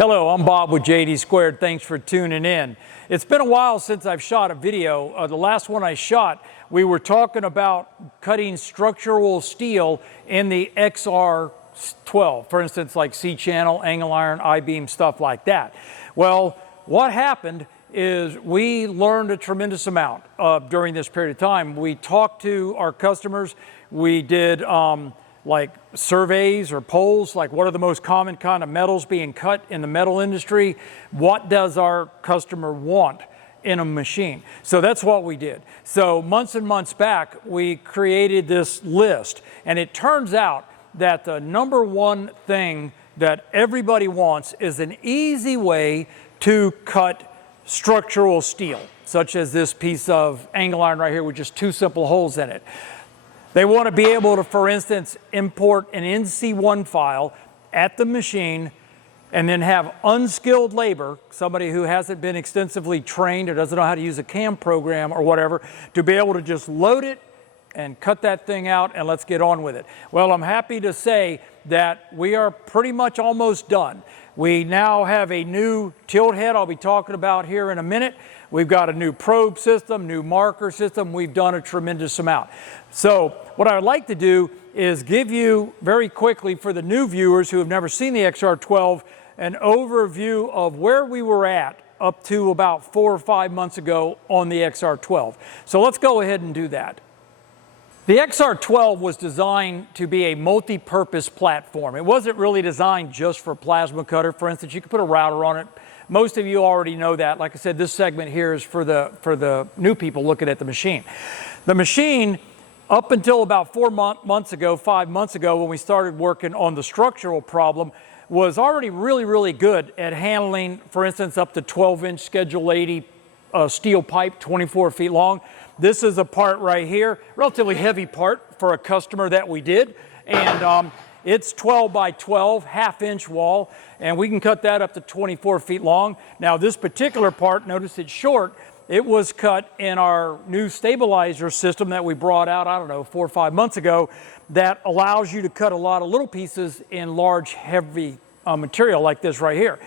Hello, I'm Bob with JD Squared. Thanks for tuning in. It's been a while since I've shot a video. The last one I shot, we were talking about cutting structural steel in the XR12, for instance, like C-channel, angle iron, I-beam, stuff like that. Well, what happened is we learned a tremendous amount during this period of time. We talked to our customers. We did like surveys or polls, like what are the most common kind of metals being cut in the metal industry? What does our customer want in a machine? So that's what we did. So months and months back, we created this list, and it turns out that the number one thing that everybody wants is an easy way to cut structural steel, such as this piece of angle iron right here with just two simple holes in it. They want to be able to, for instance, import an NC1 file at the machine and then have unskilled labor, somebody who hasn't been extensively trained or doesn't know how to use a CAM program or whatever, to be able to just load it and cut that thing out and let's get on with it. Well, I'm happy to say that we are pretty much almost done. We now have a new tilt head I'll be talking about here in a minute. We've got a new probe system, new marker system. We've done a tremendous amount. So what I would like to do is give you very quickly, for the new viewers who have never seen the XR12, an overview of where we were at up to about 4 or 5 months ago on the XR12. So let's go ahead and do that. The XR12 was designed to be a multi-purpose platform. It wasn't really designed just for plasma cutter. For instance, you could put a router on it. Most of you already know that. Like I said, this segment here is for the new people looking at the machine. The machine, up until about 5 months ago, when we started working on the structural problem, was already really good at handling, for instance, up to 12-inch Schedule 80 steel pipe, 24 feet long. This is a part right here, relatively heavy part for a customer that we did. And it's 12 by 12, half-inch wall, and we can cut that up to 24 feet long. Now, this particular part, notice it's short. It was cut in our new stabilizer system that we brought out, I don't know, 4 or 5 months ago, that allows you to cut a lot of little pieces in large, heavy material like this right here.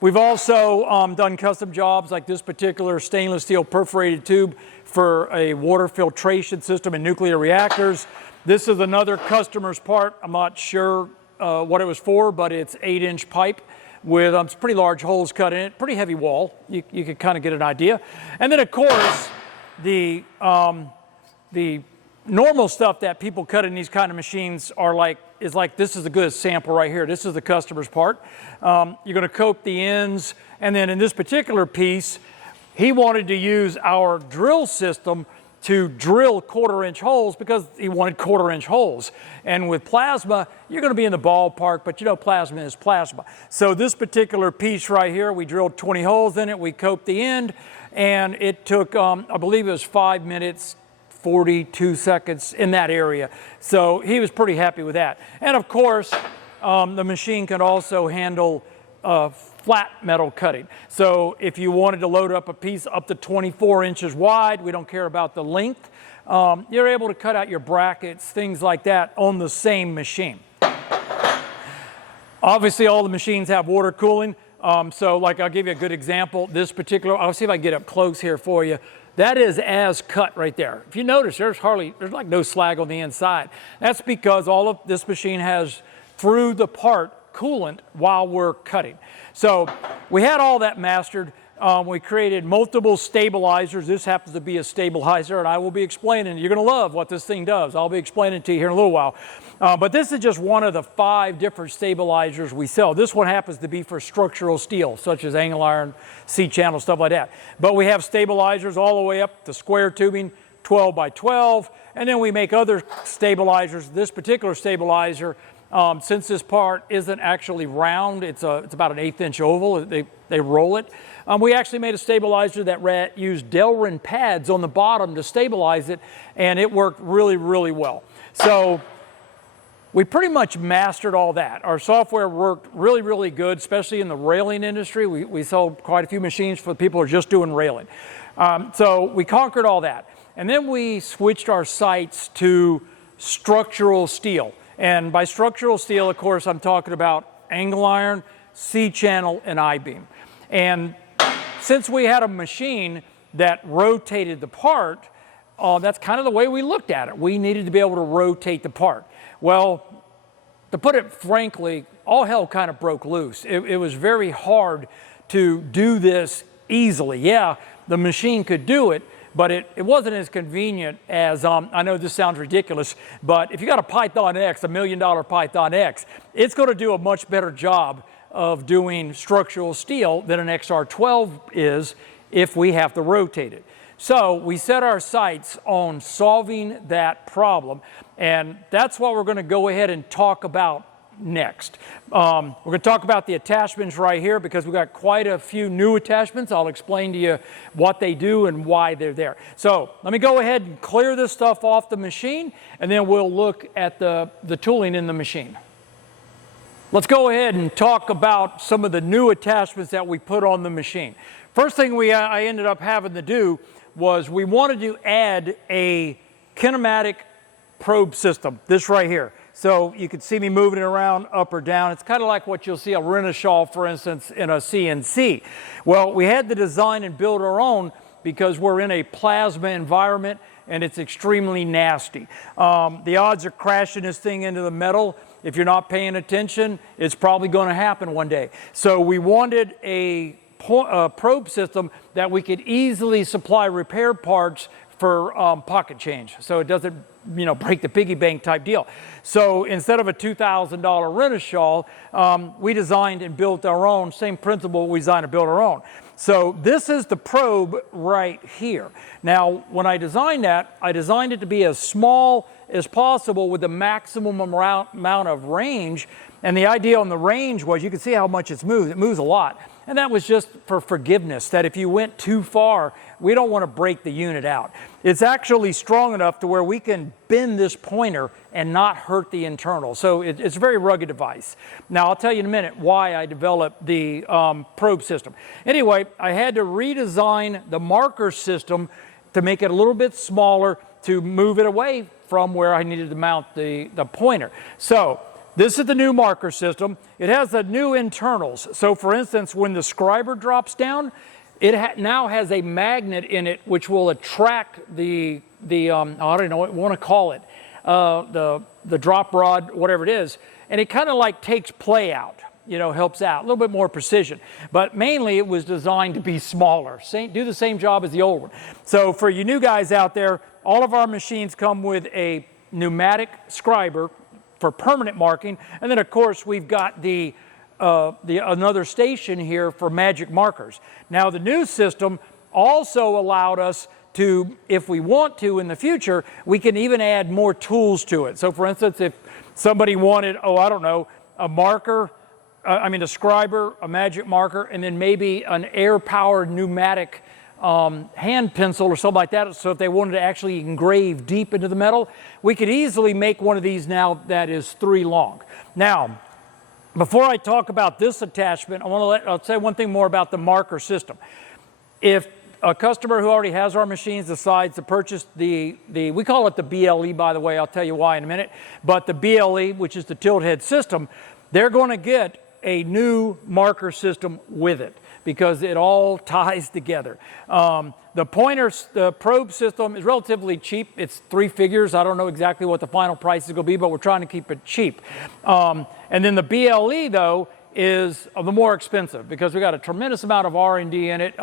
We've also done custom jobs like this particular stainless steel perforated tube for a water filtration system in nuclear reactors. This is another customer's part. I'm not sure what it was for, but it's 8-inch pipe with some pretty large holes cut in it, pretty heavy wall. You can kind of get an idea. And then, of course, the normal stuff that people cut in these kind of machines is like this is a good sample right here. This is the customer's part. You're going to coat the ends, and then in this particular piece, he wanted to use our drill system to drill 1/4-inch holes because he wanted 1/4-inch holes. And with plasma, you're going to be in the ballpark, but you know plasma is plasma. So this particular piece right here, we drilled 20 holes in it, we coped the end, and it took, I believe it was 5 minutes, 42 seconds in that area. So he was pretty happy with that. And of course, the machine can also handle flat metal cutting. So if you wanted to load up a piece up to 24 inches wide, we don't care about the length, you're able to cut out your brackets, things like that on the same machine. Obviously, all the machines have water cooling. So like I'll give you a good example. This particular, I'll see if I can get up close here for you. That is as cut right there. If you notice, there's like no slag on the inside. That's because all of this machine has, through the part, coolant while we're cutting. So we had all that mastered. We created multiple stabilizers. This happens to be a stabilizer, and I will be explaining. You're going to love what this thing does. I'll be explaining to you here in a little while. But this is just one of the 5 different stabilizers we sell. This one happens to be for structural steel, such as angle iron, C-channel, stuff like that. But we have stabilizers all the way up to square tubing, 12 by 12, and then we make other stabilizers. This particular stabilizer, since this part isn't actually round, it's about an 1/8-inch oval. They roll it. We actually made a stabilizer that used Delrin pads on the bottom to stabilize it, and it worked really well. So we pretty much mastered all that. Our software worked really good, especially in the railing industry. We sold quite a few machines for people who are just doing railing. So we conquered all that. And then we switched our sights to structural steel. And by structural steel, of course, I'm talking about angle iron, C-channel, and I-beam. And since we had a machine that rotated the part, that's kind of the way we looked at it. We needed to be able to rotate the part. Well, to put it frankly, all hell kind of broke loose. It was very hard to do this easily. Yeah, the machine could do it, but it wasn't as convenient as, I know this sounds ridiculous, but if you got a Python X, $1 million Python X, it's going to do a much better job of doing structural steel than an XR12 is if we have to rotate it. So we set our sights on solving that problem, and that's what we're going to go ahead and talk about next. We're going to talk about the attachments right here because we've got quite a few new attachments. I'll explain to you what they do and why they're there. So let me go ahead and clear this stuff off the machine, and then we'll look at the tooling in the machine. Let's go ahead and talk about some of the new attachments that we put on the machine. First thing I ended up having to do was we wanted to add a kinematic probe system, this right here. So you can see me moving it around up or down. It's kind of like what you'll see a Renishaw, for instance, in a CNC. Well, we had to design and build our own because we're in a plasma environment and it's extremely nasty. The odds of crashing this thing into the metal, if you're not paying attention, it's probably going to happen one day. So we wanted a probe system that we could easily supply repair parts for pocket change, so it doesn't, break the piggy bank type deal. So instead of a $2,000 Renishaw, we designed and built our own, same principle, we designed and built our own. So this is the probe right here. Now, when I designed that, I designed it to be as small as possible with the maximum amount of range. And the idea on the range was, you can see how much it's moved. It moves a lot. And that was just for forgiveness, that if you went too far, we don't want to break the unit out. It's actually strong enough to where we can bend this pointer and not hurt the internal. So it's a very rugged device. Now, I'll tell you in a minute why I developed the probe system. Anyway, I had to redesign the marker system to make it a little bit smaller to move it away from where I needed to mount the pointer. So this is the new marker system. It has the new internals. So for instance, when the scriber drops down, it now has a magnet in it which will attract I don't know what you want to call it, the drop rod, whatever it is, and it kind of like takes play out, helps out, a little bit more precision. But mainly it was designed to be smaller, do the same job as the old one. So for you new guys out there, all of our machines come with a pneumatic scriber for permanent marking, and then of course we've got another station here for magic markers. Now the new system also allowed us to, if we want to in the future, we can even add more tools to it. So for instance, if somebody wanted, a marker, a scriber, a magic marker, and then maybe an air-powered pneumatic hand pencil or something like that, so if they wanted to actually engrave deep into the metal, we could easily make one of these now that is 3 long. Now, before I talk about this attachment, I'll say one thing more about the marker system. If a customer who already has our machines decides to purchase we call it the BLE, by the way, I'll tell you why in a minute, but the BLE, which is the tilt head system, they're going to get a new marker system with it, because it all ties together. The probe system is relatively cheap. It's 3 figures. I don't know exactly what the final price is going to be, but we're trying to keep it cheap. And then the BLE, though, is the more expensive because we got a tremendous amount of R&D in it.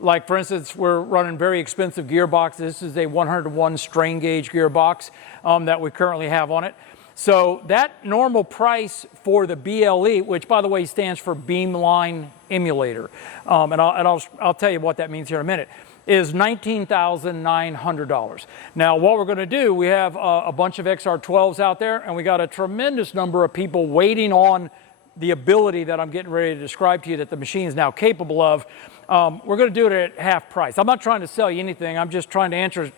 Like, for instance, we're running very expensive gearboxes. This is a 101 strain gauge gearbox that we currently have on it. So that normal price for the BLE, which by the way stands for Beam Line Emulator, and I'll tell you what that means here in a minute, is $19,900. Now what we're going to do, we have a bunch of XR12s out there, and we got a tremendous number of people waiting on the ability that I'm getting ready to describe to you that the machine is now capable of. We're going to do it at half price. I'm not trying to sell you anything. I'm just trying to answer,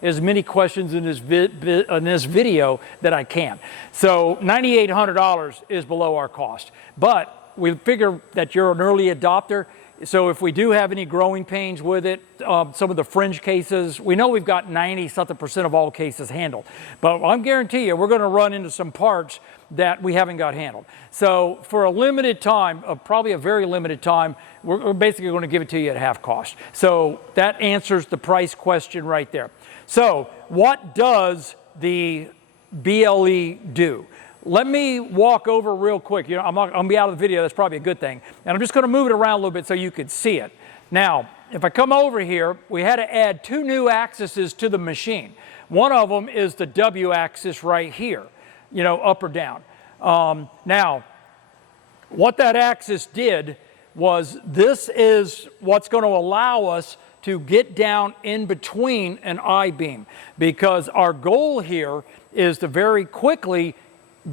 as many questions in this video that I can. So $9,800 is below our cost. But we figure that you're an early adopter. So if we do have any growing pains with it, some of the fringe cases, we know we've got 90-something% of all cases handled. But I'm guarantee you, we're going to run into some parts that we haven't got handled. So for a limited time, probably a very limited time, we're basically going to give it to you at half cost. So that answers the price question right there. So what does the BLE do? Let me walk over real quick. You know, I'm going to be out of the video. That's probably a good thing. And I'm just going to move it around a little bit so you can see it. Now, if I come over here, we had to add 2 new axes to the machine. One of them is the W axis right here, you know, up or down. Now, what that axis did was this is what's going to allow us to get down in between an I-beam, because our goal here is to very quickly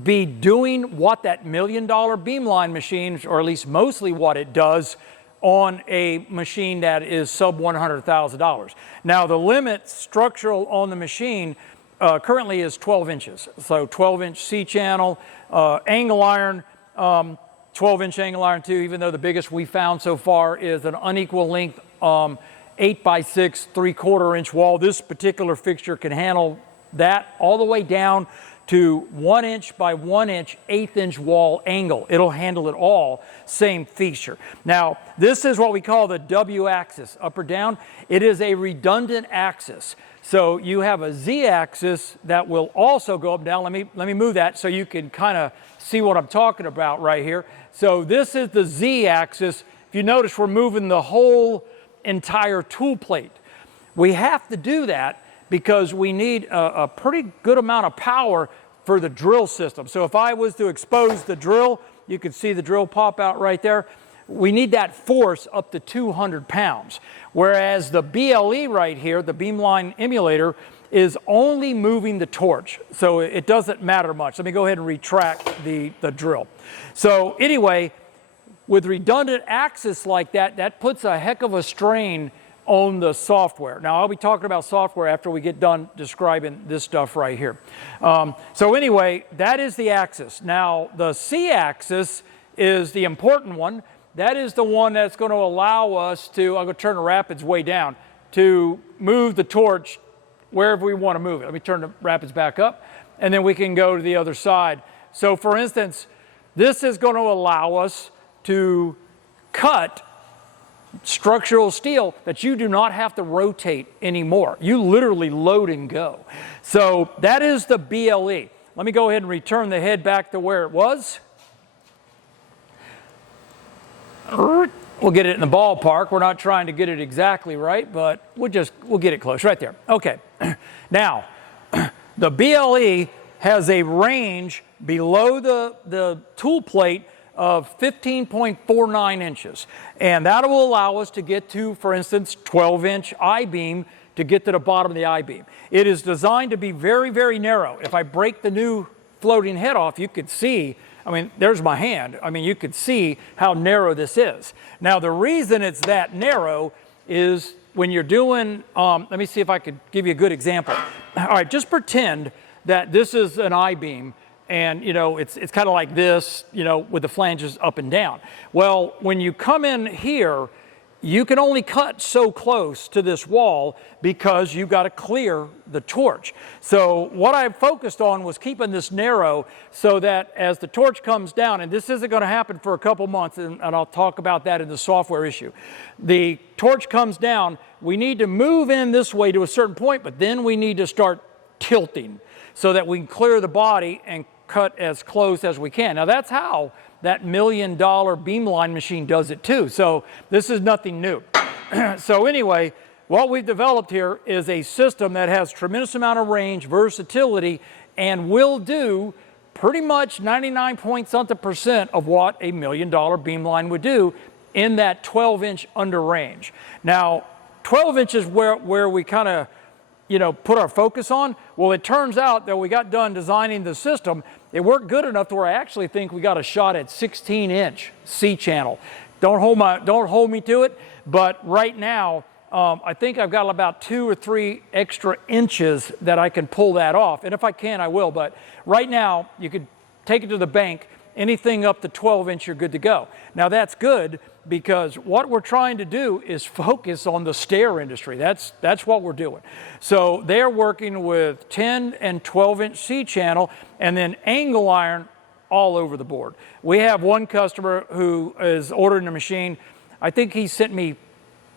be doing what that $1 million beamline machine, or at least mostly what it does, on a machine that is sub $100,000. Now the limit structural on the machine currently is 12 inches. So 12-inch C-channel, angle iron, 12-inch angle iron too, even though the biggest we found so far is an unequal length 8x6 3/4-inch wall. This particular fixture can handle that all the way down to 1 inch by 1 inch 1/8 inch wall angle. It'll handle it all, same feature. Now, this is what we call the W axis, up or down. It is a redundant axis. So you have a Z axis that will also go up and down. Let me move that so you can kind of see what I'm talking about right here. So this is the Z axis. If you notice, we're moving the whole entire tool plate. We have to do that because we need a pretty good amount of power for the drill system. So if I was to expose the drill, you can see the drill pop out right there. We need that force up to 200 pounds. Whereas the BLE right here, the Beam Line Emulator, is only moving the torch. So it doesn't matter much. Let me go ahead and retract the drill. So anyway, with redundant axis like that, that puts a heck of a strain on the software. Now, I'll be talking about software after we get done describing this stuff right here. So anyway, that is the axis. Now, the C axis is the important one. That is the one that's going to allow us to, I'm going to turn the rapids way down, to move the torch wherever we want to move it. Let me turn the rapids back up, and then we can go to the other side. So for instance, this is going to allow us to cut structural steel that you do not have to rotate anymore. You literally load and go. So that is the BLE. Let me go ahead and return the head back to where it was. We'll get it in the ballpark. We're not trying to get it exactly right, but we'll get it close right there. Okay. Now, the BLE has a range below the tool plate of 15.49 inches. And that will allow us to get to, for instance, 12-inch I-beam to get to the bottom of the I-beam. It is designed to be very, very narrow. If I break the new floating head off, you could see, I mean, there's my hand. I mean, you could see how narrow this is. Now, the reason it's that narrow is when you're doing, let me see if I could give you a good example. All right, just pretend that this is an I-beam, and you know it's kind of like this, you know, with the flanges up and down. Well, when you come in here, you can only cut so close to this wall because you've got to clear the torch. So what I focused on was keeping this narrow so that as the torch comes down, and this isn't going to happen for a couple months, and I'll talk about that in the software issue. The torch comes down, we need to move in this way to a certain point, but then we need to start tilting so that we can clear the body and cut as close as we can. Now that's how that $1 million beamline machine does it too. So this is nothing new. So anyway, what we've developed here is a system that has tremendous amount of range, versatility, and will do pretty much 99-point-something% of what a $1 million beamline would do in that 12-inch under range. Now, 12 inches where we kind of, you know, put our focus on. Well, it turns out that we got done designing the system. It worked good enough to where I actually think we got a shot at 16-inch C-channel. Don't hold me to it, but right now, I think I've got about 2 or 3 extra inches that I can pull that off. And if I can, I will. But right now, you could take it to the bank. Anything up to 12 inch, you're good to go. Now that's good because what we're trying to do is focus on the stair industry. That's what we're doing. So they're working with 10 and 12-inch C-channel and then angle iron all over the board. We have one customer who is ordering a machine. I think he sent me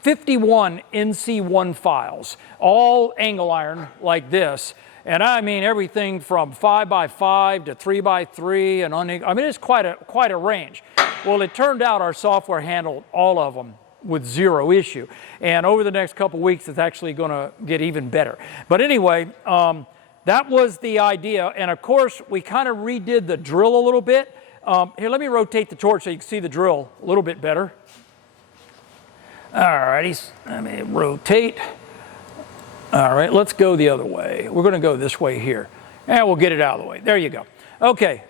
51 NC1 files, all angle iron like this. And I mean everything from 5x5 to 3x3 and I mean it's quite a range. Well, it turned out our software handled all of them with zero issue. And over the next couple weeks, it's actually going to get even better. But anyway, that was the idea. And of course, we kind of redid the drill a little bit. Here, let me rotate the torch so you can see the drill a little bit better. All righty, let me rotate. All right, let's go the other way. We're going to go this way here. And we'll get it out of the way. There you go. Okay.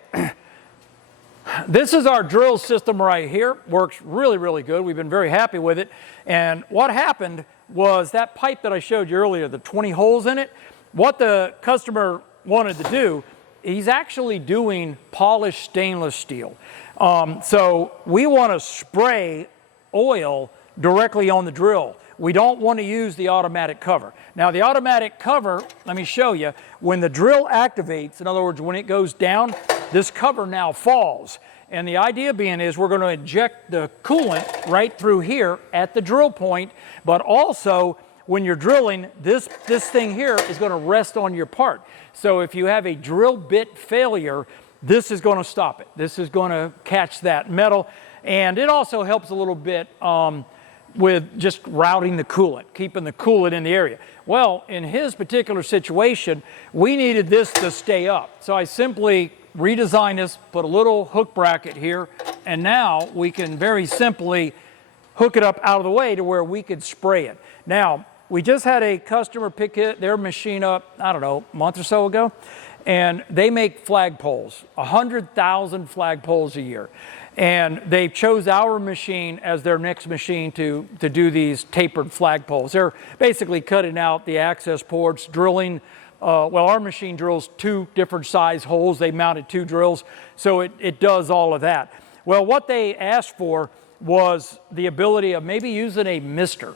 This is our drill system right here. Works really, really good. We've been very happy with it. And what happened was that pipe that I showed you earlier, the 20 holes in it, what the customer wanted to do, he's actually doing polished stainless steel. So we want to spray oil directly on the drill. We don't want to use the automatic cover. Now the automatic cover, let me show you, when the drill activates, in other words, when it goes down, this cover now falls. And the idea being is we're going to inject the coolant right through here at the drill point, but also when you're drilling, this thing here is going to rest on your part. So if you have a drill bit failure, this is going to stop it. This is going to catch that metal. And it also helps a little bit with just routing the coolant, keeping the coolant in the area. Well, in his particular situation, we needed this to stay up. So I simply redesigned this, put a little hook bracket here, and now we can very simply hook it up out of the way to where we could spray it. Now, we just had a customer pick their machine up, I don't know, a month or so ago, and they make flagpoles, 100,000 flagpoles a year. And they chose our machine as their next machine to do these tapered flagpoles. They're basically cutting out the access ports, drilling. Well, our machine drills 2 different size holes. They mounted 2 drills, so it does all of that. Well, what they asked for was the ability of maybe using a mister,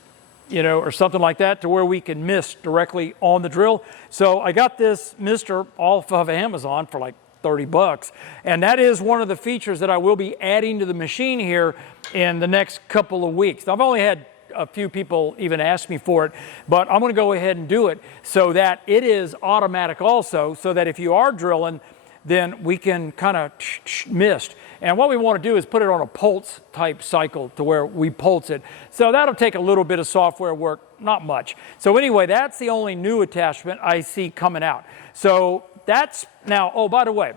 you know, or something like that, to where we can mist directly on the drill. So I got this mister off of Amazon for like $30, and that is one of the features that I will be adding to the machine here in the next couple of weeks. Now, I've only had a few people even ask me for it, but I'm going to go ahead and do it so that it is automatic also, so that if you are drilling, then we can kind of mist. And what we want to do is put it on a pulse type cycle to where we pulse it. So that'll take a little bit of software work, not much. So anyway, that's the only new attachment I see coming out. So that's now, oh, by the way,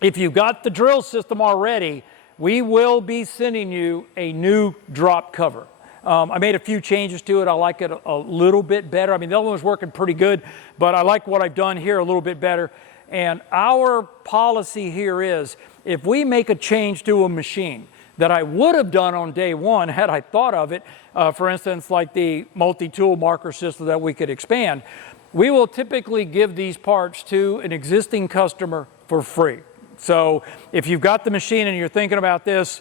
if you've got the drill system already, we will be sending you a new drop cover. I made a few changes to it. I like it a little bit better. I mean, the other one was working pretty good, but I like what I've done here a little bit better. And our policy here is, if we make a change to a machine that I would have done on day one had I thought of it, for instance, like the multi-tool marker system that we could expand, we will typically give these parts to an existing customer for free. So if you've got the machine and you're thinking about this,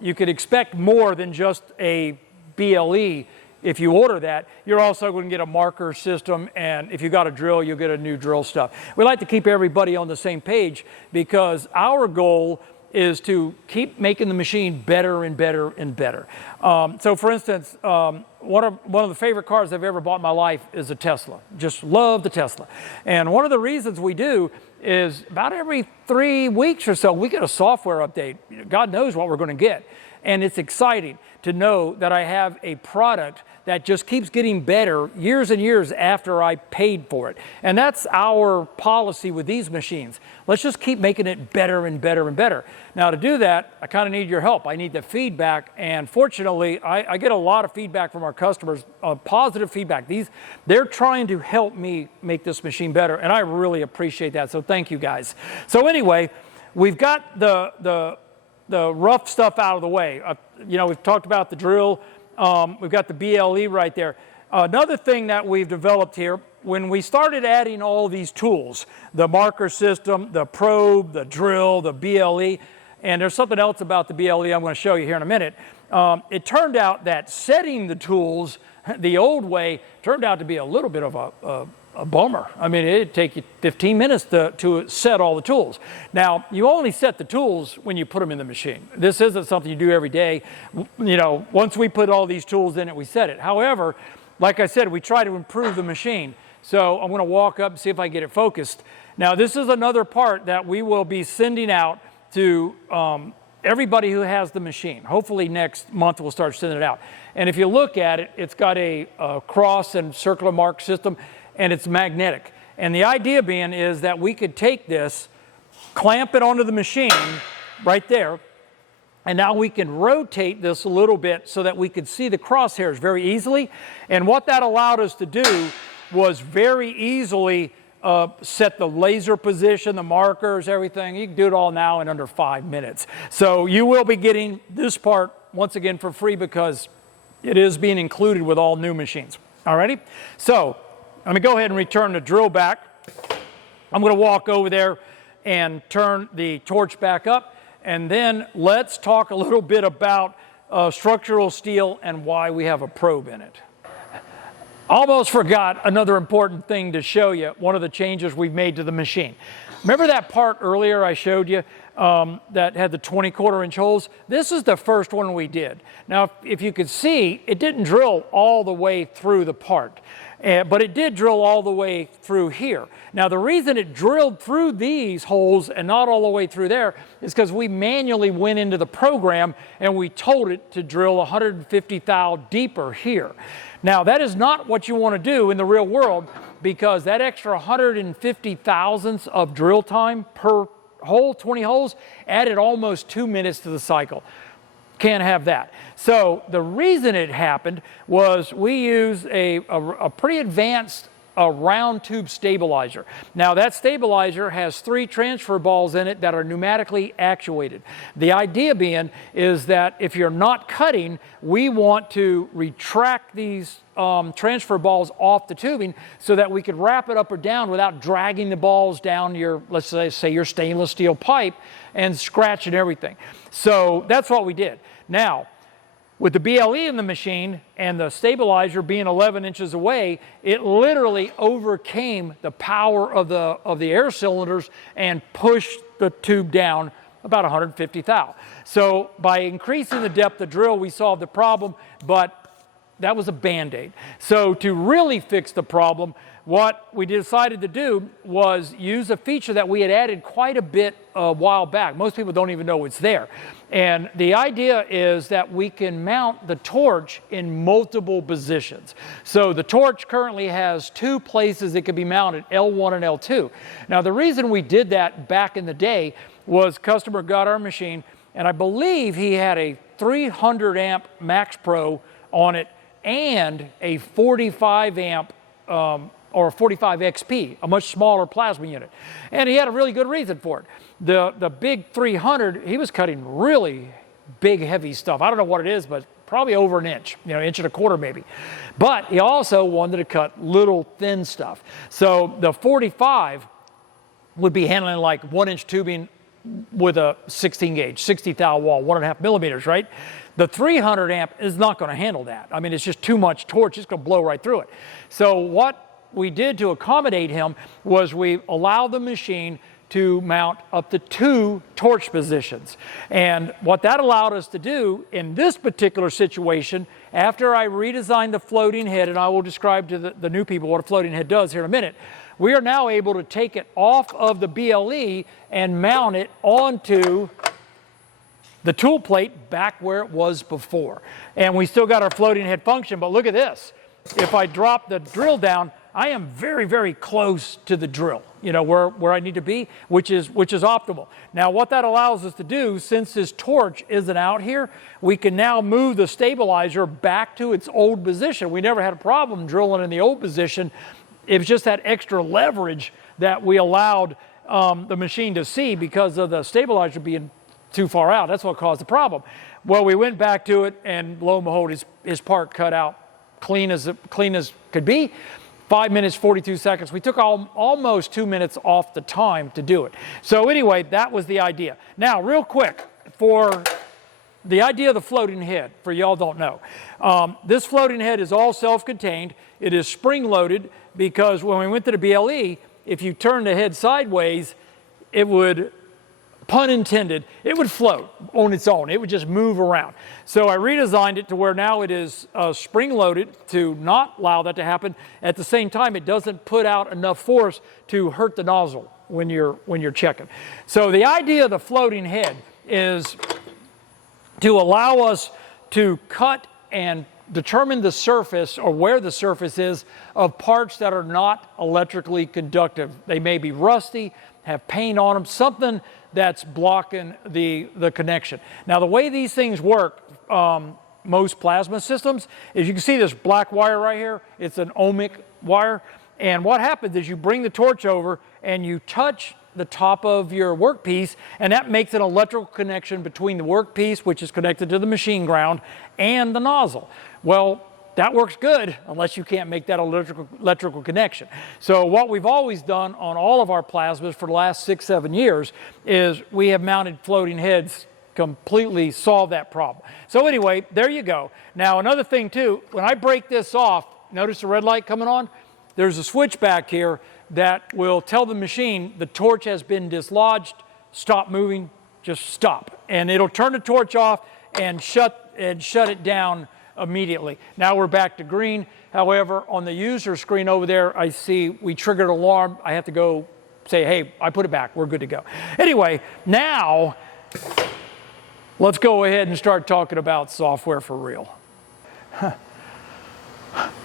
you could expect more than just a BLE. If you order that, you're also going to get a marker system, and if you got a drill, you'll get a new drill stuff. We like to keep everybody on the same page because our goal is to keep making the machine better and better and better. So for instance, one of the favorite cars I've ever bought in my life is a Tesla. Just love the Tesla. And one of the reasons we do is about every 3 weeks or so, we get a software update. God knows what we're going to get. And it's exciting to know that I have a product that just keeps getting better years and years after I paid for it. And that's our policy with these machines. Let's just keep making it better and better and better. Now, to do that, I kind of need your help. I need the feedback. And fortunately, I get a lot of feedback from our customers, positive feedback. They're trying to help me make this machine better, and I really appreciate that. So thank you, guys. So anyway, we've got the rough stuff out of the way. You know, we've talked about the drill. We've got the BLE right there. Another thing that we've developed here, when we started adding all these tools, the marker system, the probe, the drill, the BLE, And there's something else about the BLE I'm going to show you here in a minute. It turned out that setting the tools the old way turned out to be a little bit of a bummer. I mean, it'd take you 15 minutes to set all the tools. Now, you only set the tools when you put them in the machine. This isn't something you do every day. You know, once we put all these tools in it, we set it. However, like I said, we try to improve the machine. So I'm going to walk up and see if I get it focused. Now, this is another part that we will be sending out to everybody who has the machine. Hopefully next month we'll start sending it out. And if you look at it, it's got a cross and circular mark system, and it's magnetic. And the idea being is that we could take this, clamp it onto the machine right there, and now we can rotate this a little bit so that we could see the crosshairs very easily. And what that allowed us to do was very easily set the laser position, the markers, everything. You can do it all now in under 5 minutes. So you will be getting this part once again for free because it is being included with all new machines. Alrighty? So let me go ahead and return the drill back. I'm going to walk over there and turn the torch back up, and then let's talk a little bit about structural steel and why we have a probe in it. Almost forgot another important thing to show you, one of the changes we've made to the machine. Remember that part earlier I showed you that had the 20-quarter-inch holes? This is the first one we did. Now, if you could see, it didn't drill all the way through the part, but it did drill all the way through here. Now, the reason it drilled through these holes and not all the way through there is because we manually went into the program and we told it to drill 150 thou deeper here. Now, that is not what you want to do in the real world, because that extra 150 thousandths of drill time per hole, 20 holes, added almost 2 minutes to the cycle. Can't have that. So the reason it happened was we used a pretty advanced round tube stabilizer. Now that stabilizer has 3 transfer balls in it that are pneumatically actuated. The idea being is that if you're not cutting, we want to retract these transfer balls off the tubing so that we could wrap it up or down without dragging the balls down your, let's say your stainless steel pipe and scratching everything. So that's what we did. Now, with the BLE in the machine and the stabilizer being 11 inches away, it literally overcame the power of the air cylinders and pushed the tube down about 150 thou. So by increasing the depth of drill, we solved the problem, but that was a Band-Aid. So to really fix the problem, what we decided to do was use a feature that we had added quite a bit a while back. Most people don't even know it's there. And the idea is that we can mount the torch in multiple positions. So the torch currently has 2 places it can be mounted, L1 and L2. Now the reason we did that back in the day was customer got our machine, and I believe he had a 300 amp Max Pro on it and a 45 amp or a 45 XP, a much smaller plasma unit. And he had a really good reason for it. The big 300, he was cutting really big, heavy stuff. I don't know what it is, but probably over an inch, you know, 1.25 inches maybe. But he also wanted to cut little thin stuff. So the 45 would be handling like 1-inch tubing with a 16 gauge, 60 thou wall, 1.5 millimeters, right? The 300 amp is not going to handle that. I mean, it's just too much torch. It's going to blow right through it. So what we did to accommodate him was we allowed the machine to mount up to 2 torch positions. And what that allowed us to do in this particular situation, after I redesigned the floating head, and I will describe to the new people what a floating head does here in a minute, we are now able to take it off of the BLE and mount it onto the tool plate back where it was before. And we still got our floating head function, but look at this. If I drop the drill down, I am very, very close to the drill, you know, where I need to be, which is optimal. Now, what that allows us to do, since this torch isn't out here, we can now move the stabilizer back to its old position. We never had a problem drilling in the old position. It was just that extra leverage that we allowed the machine to see because of the stabilizer being too far out. That's what caused the problem. Well, we went back to it, and lo and behold, his part cut out clean as could be. 5 minutes, 42 seconds. We took almost 2 minutes off the time to do it. So anyway, that was the idea. Now, real quick, for the idea of the floating head, for y'all don't know. This floating head is all self-contained. It is spring-loaded because when we went to the BLE, if you turn the head sideways, it would, pun intended, it would float on its own. It would just move around. So I redesigned it to where now it is spring-loaded to not allow that to happen. At the same time, it doesn't put out enough force to hurt the nozzle when you're checking. So the idea of the floating head is to allow us to cut and determine the surface or where the surface is of parts that are not electrically conductive. They may be rusty, have paint on them, something that's blocking the connection. Now the way these things work, most plasma systems, is you can see this black wire right here. It's an ohmic wire. And what happens is you bring the torch over and you touch the top of your workpiece, and that makes an electrical connection between the workpiece, which is connected to the machine ground, and the nozzle. Well, that works good unless you can't make that electrical connection. So what we've always done on all of our plasmas for the last 6-7 years is we have mounted floating heads, completely solve that problem. So anyway, there you go. Now another thing too, when I break this off, notice the red light coming on? There's a switch back here that will tell the machine the torch has been dislodged, stop moving, just stop. And it'll turn the torch off and shut it down immediately. Now we're back to green. However, on the user screen over there, I see we triggered an alarm. I have to go say, hey, I put it back. We're good to go. Anyway, now let's go ahead and start talking about software for real.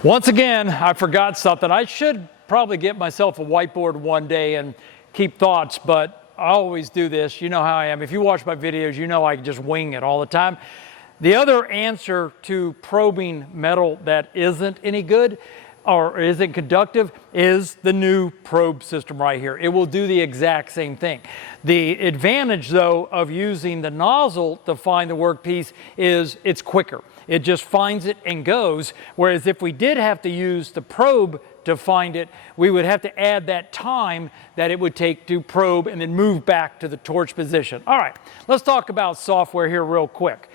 Once again, I forgot something. I should probably get myself a whiteboard one day and keep thoughts, but I always do this. You know how I am. If you watch my videos, you know I just wing it all the time. The other answer to probing metal that isn't any good or isn't conductive is the new probe system right here. It will do the exact same thing. The advantage, though, of using the nozzle to find the workpiece is it's quicker. It just finds it and goes, whereas if we did have to use the probe to find it, we would have to add that time that it would take to probe and then move back to the torch position. All right, let's talk about software here real quick.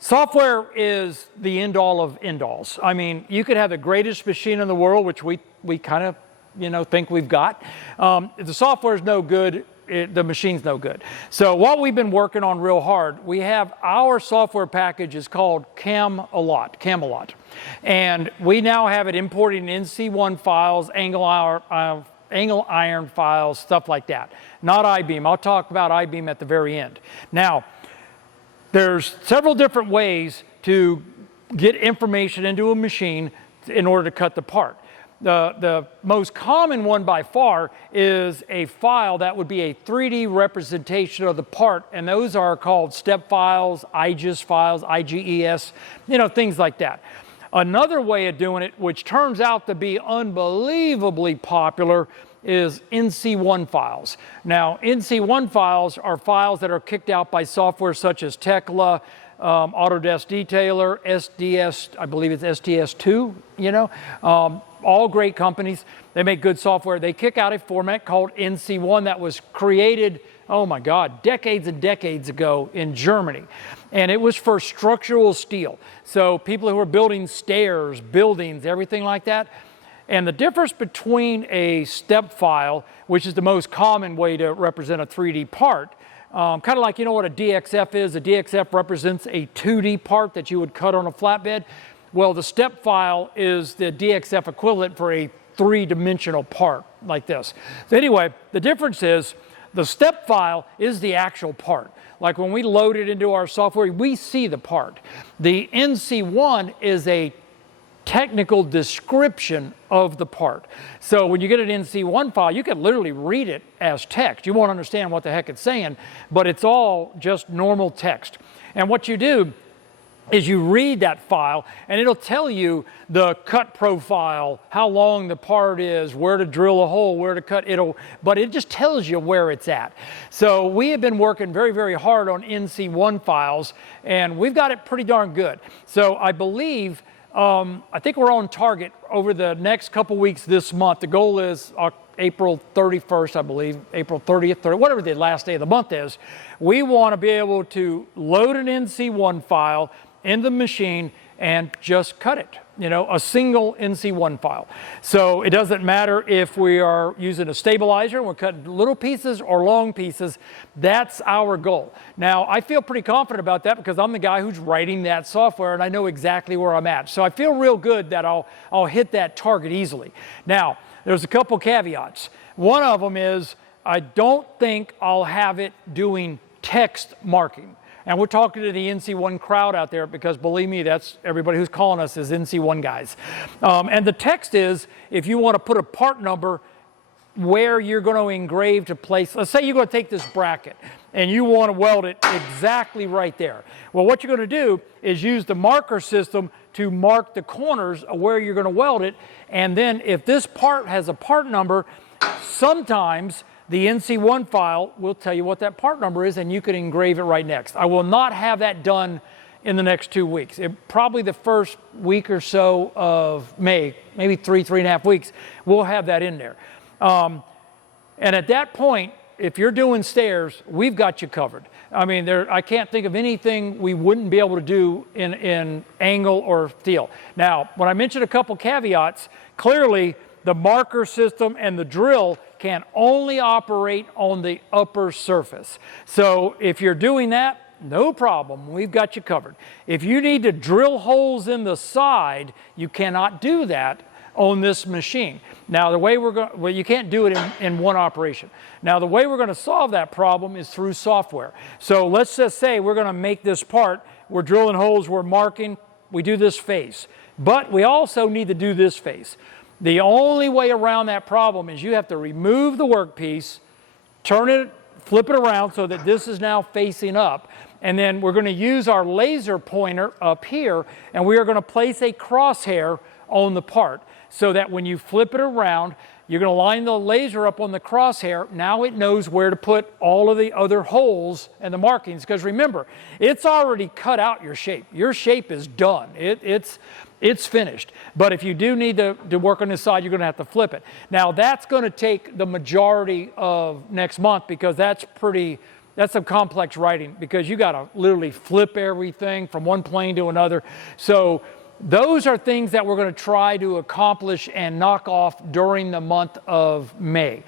Software is the end-all of end-alls. I mean, you could have the greatest machine in the world, which we kind of, think we've got. If the software is no good, the machine's no good. So what we've been working on real hard, we have our software package is called Camelot. And we now have it importing NC1 files, angle iron files, stuff like that. Not I-beam. I'll talk about I-beam at the very end. Now, there's several different ways to get information into a machine in order to cut the part. The most common one by far is a file that would be a 3D representation of the part, and those are called step files, IGES files, IGES, things like that. Another way of doing it, which turns out to be unbelievably popular, is NC1 files. Now, NC1 files are files that are kicked out by software such as Tekla, Autodesk Detailer, SDS, I believe it's STS2, all great companies. They make good software. They kick out a format called NC1 that was created, oh my God, decades and decades ago in Germany. And it was for structural steel. So people who are building stairs, buildings, everything like that. And the difference between a step file, which is the most common way to represent a 3D part, kind of like, what a DXF is. A DXF represents a 2D part that you would cut on a flatbed. Well, the step file is the DXF equivalent for a 3-dimensional part like this. So anyway, the difference is the step file is the actual part. Like when we load it into our software, we see the part. The NC1 is a technical description of the part. So when you get an NC1 file, you can literally read it as text. You won't understand what the heck it's saying, but it's all just normal text. And what you do is you read that file, and it'll tell you the cut profile, how long the part is, where to drill a hole, where to cut, but it just tells you where it's at. So we have been working very, very hard on NC1 files, and we've got it pretty darn good. So I believe I think we're on target over the next couple weeks this month. The goal is April 31st, I believe, April 30th, whatever the last day of the month is. We want to be able to load an NC1 file in the machine and just cut it, you know, a single NC1 file. So it doesn't matter if we are using a stabilizer, we're cutting little pieces or long pieces, that's our goal. Now, I feel pretty confident about that because I'm the guy who's writing that software and I know exactly where I'm at. So I feel real good that I'll hit that target easily. Now, there's a couple caveats. One of them is I don't think I'll have it doing text marking. And we're talking to the NC1 crowd out there because believe me, that's everybody who's calling us is NC1 guys. And the text is, if you want to put a part number where you're going to engrave to place, let's say you're going to take this bracket and you want to weld it exactly right there. Well, what you're going to do is use the marker system to mark the corners of where you're going to weld it. And then if this part has a part number, sometimes the NC1 file will tell you what that part number is and you can engrave it right next. I will not have that done in the next 2 weeks. Probably the first week or so of May, maybe 3.5 weeks, we'll have that in there. And at that point, if you're doing stairs, we've got you covered. I mean, I can't think of anything we wouldn't be able to do in angle or steel. Now, when I mentioned a couple caveats, clearly the marker system and the drill can only operate on the upper surface. So if you're doing that, no problem, we've got you covered. If you need to drill holes in the side, you cannot do that on this machine. Now the way well, you can't do it in one operation. Now the way we're going to solve that problem is through software. So let's just say we're going to make this part, we're drilling holes, we're marking, we do this face. But we also need to do this face. The only way around that problem is you have to remove the workpiece, turn it, flip it around so that this is now facing up, and then we're going to use our laser pointer up here, and we are going to place a crosshair on the part so that when you flip it around, you're going to line the laser up on the crosshair. Now it knows where to put all of the other holes and the markings, because remember, it's already cut out your shape. Your shape is done. It's finished. But if you do need to work on this side, you're going to have to flip it. Now that's going to take the majority of next month because that's some complex writing because you got to literally flip everything from one plane to another. So those are things that we're going to try to accomplish and knock off during the month of May.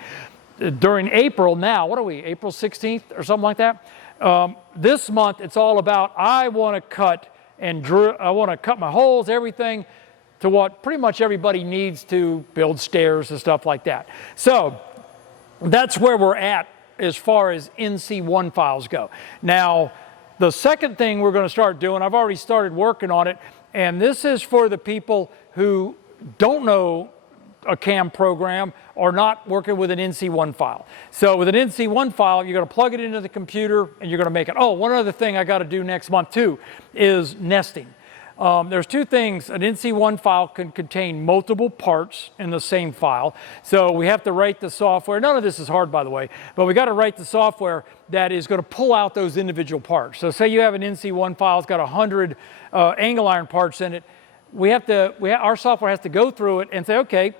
During April now, what are we, April 16th or something like that? This month it's all about I want to cut and drill, I want to cut my holes, everything to what pretty much everybody needs to build stairs and stuff like that. So that's where we're at as far as NC1 files go. Now, the second thing we're going to start doing, I've already started working on it, and this is for the people who don't know a CAM program or not working with an NC1 file. So with an NC1 file, you're going to plug it into the computer and you're going to make it. Oh, one other thing I got to do next month too is nesting. There's two things. An NC1 file can contain multiple parts in the same file. So we have to write the software. None of this is hard, by the way, but we got to write the software that is going to pull out those individual parts. So say you have an NC1 file, it's got 100 angle iron parts in it. Our software has to go through it and say, okay,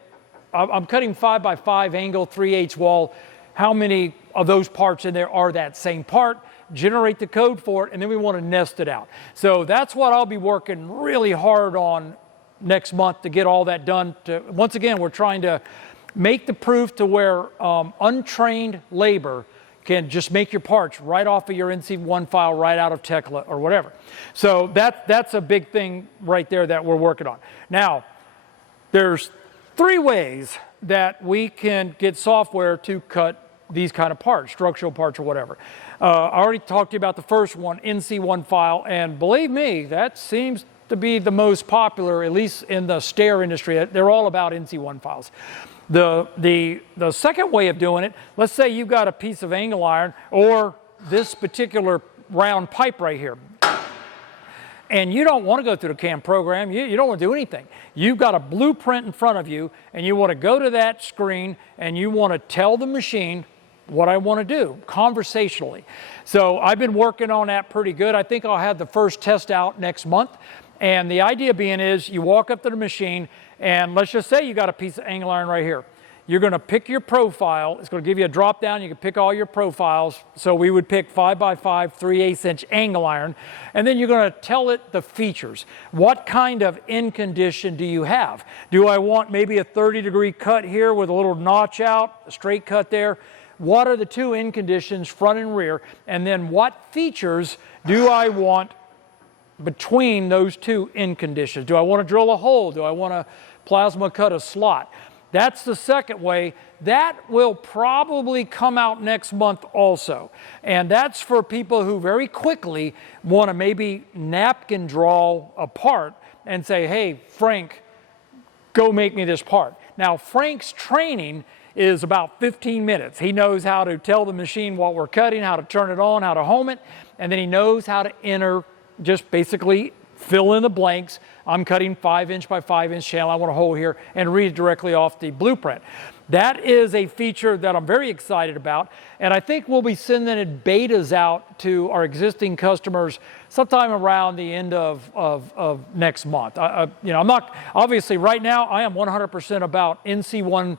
I'm cutting 5x5 angle 3/8 wall. How many of those parts in there are that same part? Generate the code for it, and then we want to nest it out. So that's what I'll be working really hard on next month to get all that done. Once again, we're trying to make the proof to where untrained labor can just make your parts right off of your NC1 file, right out of Tekla or whatever. So that's a big thing right there that we're working on. Now, there's 3 ways that we can get software to cut these kind of parts, structural parts or whatever. I already talked to you about the first one, NC1 file, and believe me, that seems to be the most popular, at least in the stair industry. They're all about NC1 files. The second way of doing it, let's say you've got a piece of angle iron or this particular round pipe right here, and you don't want to go through the CAM program, you don't want to do anything. You've got a blueprint in front of you, and you want to go to that screen, and you want to tell the machine what I want to do, conversationally. So I've been working on that pretty good. I think I'll have the first test out next month. And the idea being is you walk up to the machine, and let's just say you got a piece of angle iron right here. You're going to pick your profile. It's going to give you a drop down. You can pick all your profiles. So we would pick 5x5, 3/8 inch angle iron. And then you're going to tell it the features. What kind of end condition do you have? Do I want maybe a 30-degree cut here with a little notch out, a straight cut there? What are the two end conditions, front and rear? And then what features do I want between those two end conditions? Do I want to drill a hole? Do I want to plasma cut a slot? That's the second way. That will probably come out next month also. And that's for people who very quickly want to maybe napkin draw a part and say, hey, Frank, go make me this part. Now, Frank's training is about 15 minutes. He knows how to tell the machine what we're cutting, how to turn it on, how to home it, and then he knows how to enter, just basically fill in the blanks. I'm cutting 5-inch by 5-inch channel. I want a hole here, and read it directly off the blueprint. That is a feature that I'm very excited about, and I think we'll be sending it betas out to our existing customers sometime around the end of next month. I'm not, obviously right now I am 100% about NC1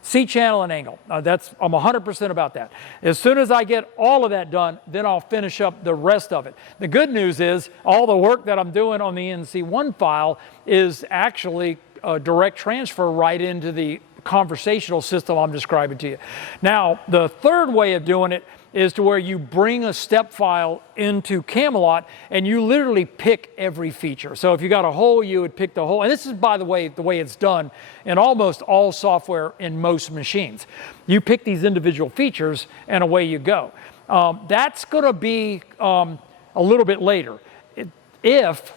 C channel and angle. I'm 100% about that. As soon as I get all of that done, then I'll finish up the rest of it. The good news is all the work that I'm doing on the NC1 file is actually a direct transfer right into the conversational system I'm describing to you. Now, the third way of doing it is to where you bring a step file into Camelot and you literally pick every feature. So if you got a hole, you would pick the hole. And this is, by the way it's done in almost all software in most machines. You pick these individual features and away you go. That's going to be a little bit later if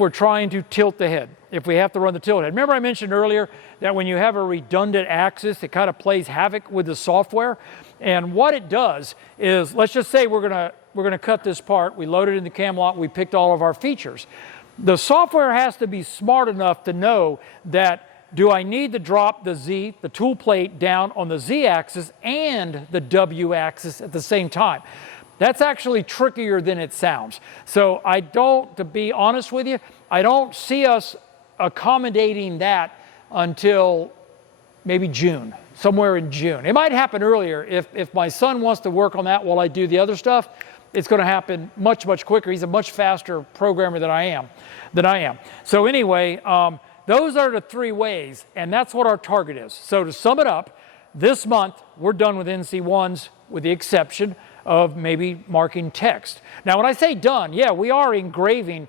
we're trying to tilt the head, if we have to run the tilt head. Remember I mentioned earlier that when you have a redundant axis, it kind of plays havoc with the software. And what it does is, let's just say we're gonna cut this part, we load it in the Camelot, we picked all of our features. The software has to be smart enough to know that, do I need to drop the tool plate down on the Z axis and the W axis at the same time? That's actually trickier than it sounds. So to be honest with you, I don't see us accommodating that until maybe June, somewhere in June. It might happen earlier. If my son wants to work on that while I do the other stuff, it's going to happen much, much quicker. He's a much faster programmer than I am. So anyway, those are the three ways, and that's what our target is. So to sum it up, this month we're done with NC1s with the exception of maybe marking text. Now when I say done, yeah, we are engraving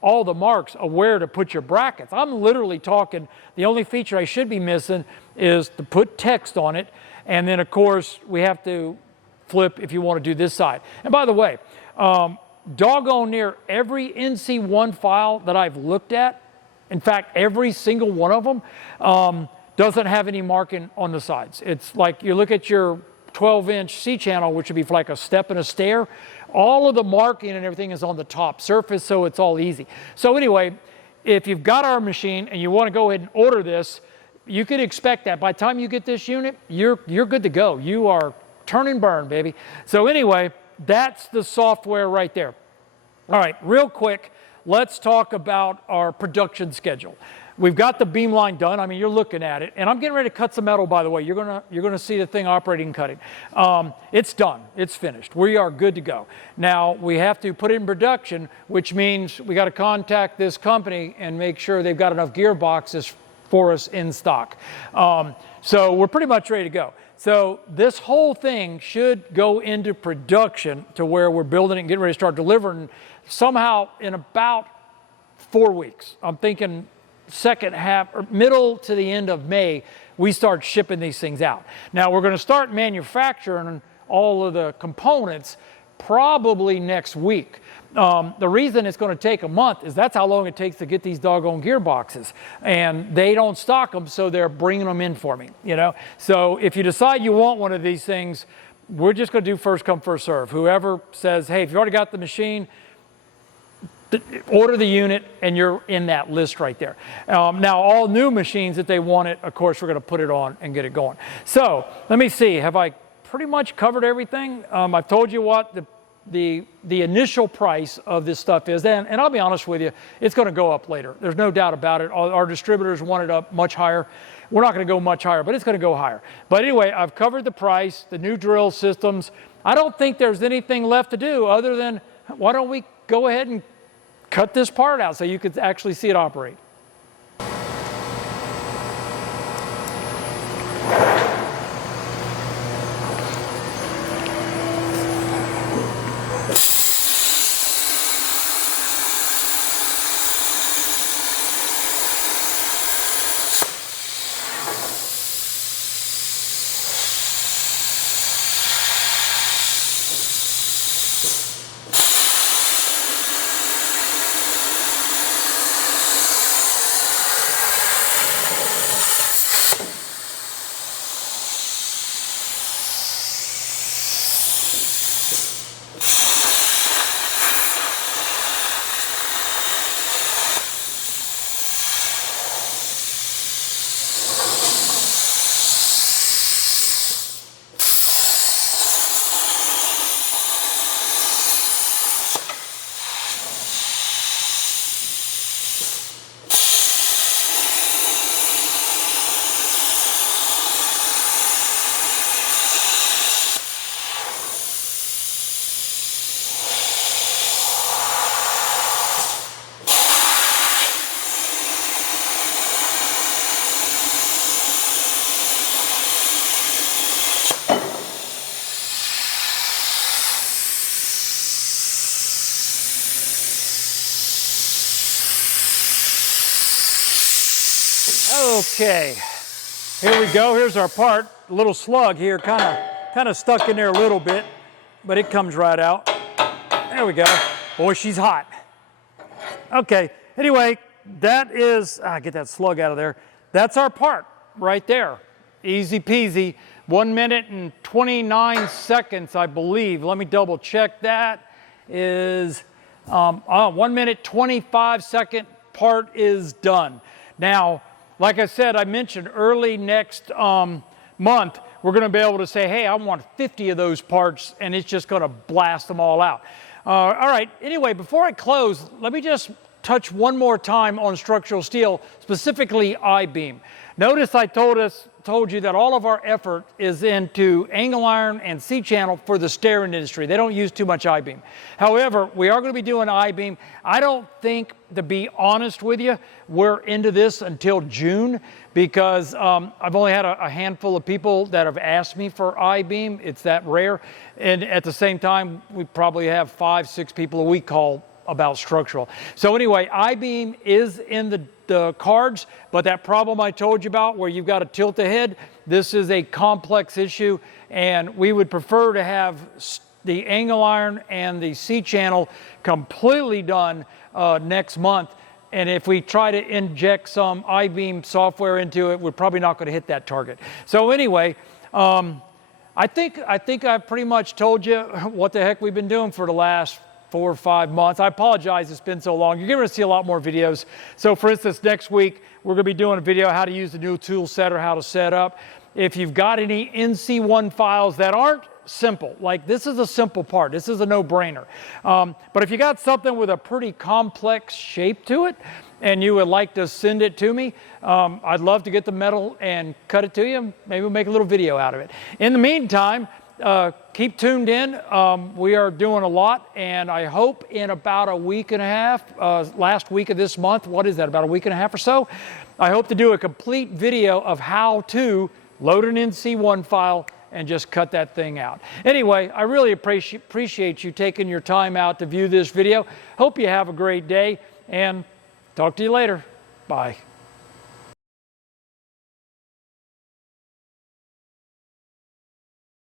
all the marks of where to put your brackets. I'm literally talking, the only feature I should be missing is to put text on it, and then of course we have to flip if you want to do this side. And by the way, doggone near every NC1 file that I've looked at, in fact every single one of them, doesn't have any marking on the sides. It's like you look at your 12-inch C channel, which would be like a step and a stair. All of the marking and everything is on the top surface, so it's all easy. So anyway, if you've got our machine and you want to go ahead and order this, you can expect that by the time you get this unit, you're good to go. You are turn and burn, baby. So anyway, that's the software right there. All right, real quick, let's talk about our production schedule. We've got the beam line done. I mean, you're looking at it, and I'm getting ready to cut some metal, by the way. You're gonna see the thing operating and cutting. It's done. It's finished. We are good to go. Now we have to put it in production, which means we got to contact this company and make sure they've got enough gearboxes for us in stock. So we're pretty much ready to go. So this whole thing should go into production to where we're building it and getting ready to start delivering somehow in about 4 weeks. I'm thinking second half or middle to the end of May, we start shipping these things out. Now we're going to start manufacturing all of the components probably next week. The reason it's going to take a month is that's how long it takes to get these doggone gearboxes, and they don't stock them, so they're bringing them in for me, you know. So if you decide you want one of these things, we're just going to do first come first serve. Whoever says, hey, if you already got the machine, order the unit and you're in that list right there. Now all new machines that they want it, of course we're going to put it on and get it going. So let me see, have I pretty much covered everything? I've told you what the the initial price of this stuff is. And I'll be honest with you, it's going to go up later. There's no doubt about it. Our distributors want it up much higher. We're not going to go much higher, but it's going to go higher. But anyway, I've covered the price, the new drill systems. I don't think there's anything left to do other than why don't we go ahead and cut this part out so you could actually see it operate. Okay, here we go. Here's our part. A little slug here, kind of stuck in there a little bit, but it comes right out. There we go. Boy, she's hot. Okay, anyway, that is, get that slug out of there. That's our part right there. Easy peasy. 1 minute and 29 seconds, I believe. Let me double check that. Is 1 minute 25 second part is done. Now, like I said, I mentioned early next month, we're going to be able to say, hey, I want 50 of those parts, and it's just going to blast them all out. All right, anyway, before I close, let me just touch one more time on structural steel, specifically I-beam. Notice I told you that all of our effort is into angle iron and C-channel for the steering industry. They don't use too much I-beam. However, we are going to be doing I-beam. I don't think, to be honest with you, we're into this until June because I've only had a handful of people that have asked me for I-beam. It's that rare. And at the same time, we probably have 5, 6 people a week call about structural. So anyway, I-beam is in the cards, but that problem I told you about where you've got to tilt the head, this is a complex issue, and we would prefer to have the angle iron and the C-channel completely done next month. And if we try to inject some I-beam software into it, we're probably not going to hit that target. So anyway, I think I've pretty much told you what the heck we've been doing for the last 4 or 5 months. I apologize it's been so long. You're going to see a lot more videos. So for instance, next week, we're going to be doing a video how to use the new tool setter, how to set up. If you've got any NC1 files that aren't simple, like this is a simple part, this is a no-brainer. But if you got something with a pretty complex shape to it, and you would like to send it to me, I'd love to get the metal and cut it to you. Maybe we'll make a little video out of it. In the meantime, keep tuned in. We are doing a lot, and I hope in about a week and a half, last week of this month, what is that, about a week and a half or so, I hope to do a complete video of how to load an NC1 file and just cut that thing out. Anyway, I really appreciate you taking your time out to view this video. Hope you have a great day, and talk to you later. Bye.